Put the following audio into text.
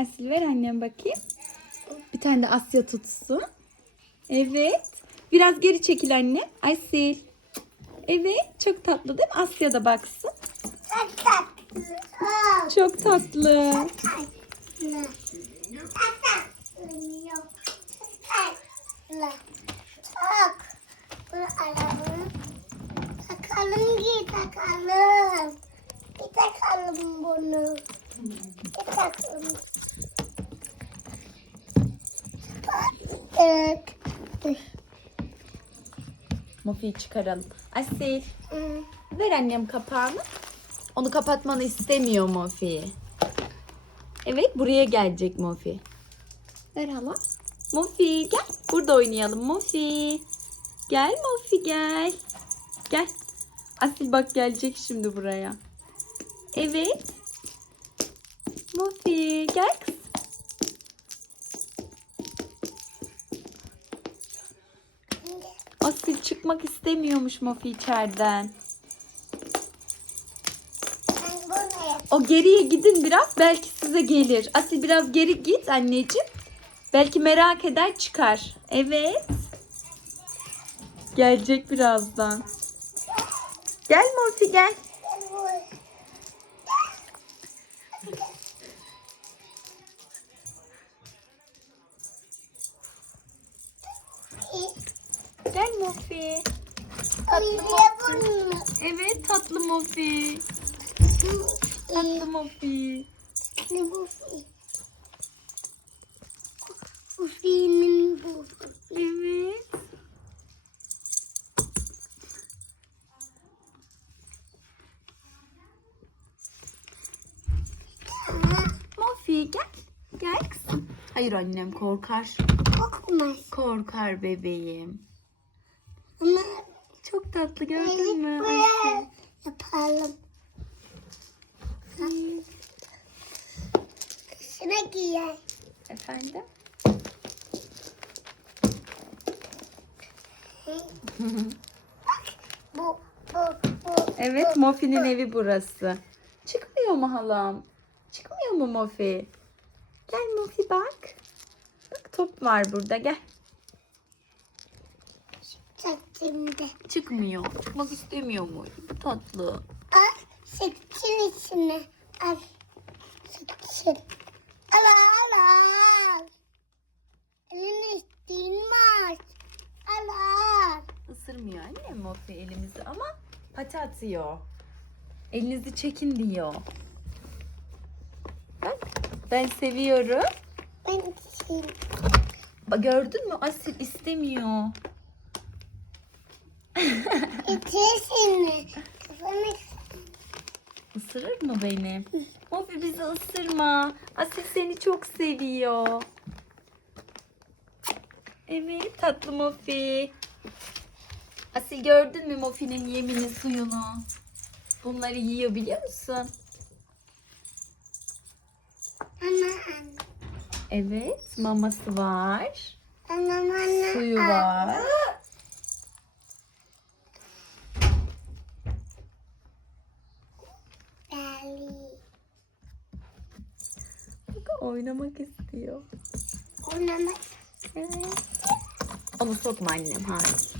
Asil ver annem bakayım. Bir tane de Asya tutsun. Evet. Biraz geri çekil anne. Asil. Evet. Çok tatlı değil mi? Asya da baksın. Çok tatlı. Çok tatlı. Çok tatlı. Bunu alalım. Takalım ki takalım. Bir takalım bunu. Baktık. Mofi'yi çıkaralım. Asil. Ver annem kapağını. Onu kapatmanı istemiyor Mofi. Evet buraya gelecek Mofi. Ver hala. Mofi gel. Burada oynayalım Mofi. Gel Mofi gel. Gel. Asil bak gelecek şimdi buraya. Evet. Mofi gel kız. Asil çıkmak istemiyormuş Mofi içeriden. O geriye gidin biraz belki size gelir. Asil biraz geri git anneciğim. Belki merak eder çıkar. Evet. Gelecek birazdan. Gel Morfi gel. Gel Morfi. Oyuncak bunu. Evet tatlı Morfi. Tatlı Morfi. Ne bu? Bu. Evet. Morfi gel. Hayır annem korkar. Kokmaz. Korkar bebeğim. Ama Çok tatlı gördün mü? buraya yapalım. Şuna giyer. Efendim? Bu, bu, bu. Evet Mofi'nin evi burası. Çıkmıyor mu halam? Çıkmıyor mu Mofi? Gel Mofi bak. Bak top var burada gel. Çekimde. Çıkmıyor. Çıkmak istemiyor mu? Tatlı. Al sekçin içine. Al. Sekçin. Al al al. Elini isteğin var. Al al. Isırmıyor anne Mofi elimizi ama pati atıyor. Elinizi çekin diyor. Ben seviyorum. Ben içeyim. Bak gördün mü Asil istemiyor. İçerisine. Kafanı Isırır mı beni? Mofi bizi ısırma. Asil seni çok seviyor. Evet tatlı Mofi. Asil gördün mü Mofi'nin yemini suyunu? Bunları yiyor biliyor musun? Ana Evet maması var. ana ana. Suyu var. Oynamak istiyor. Oynamak. Evet. Onu sokma annem hayır.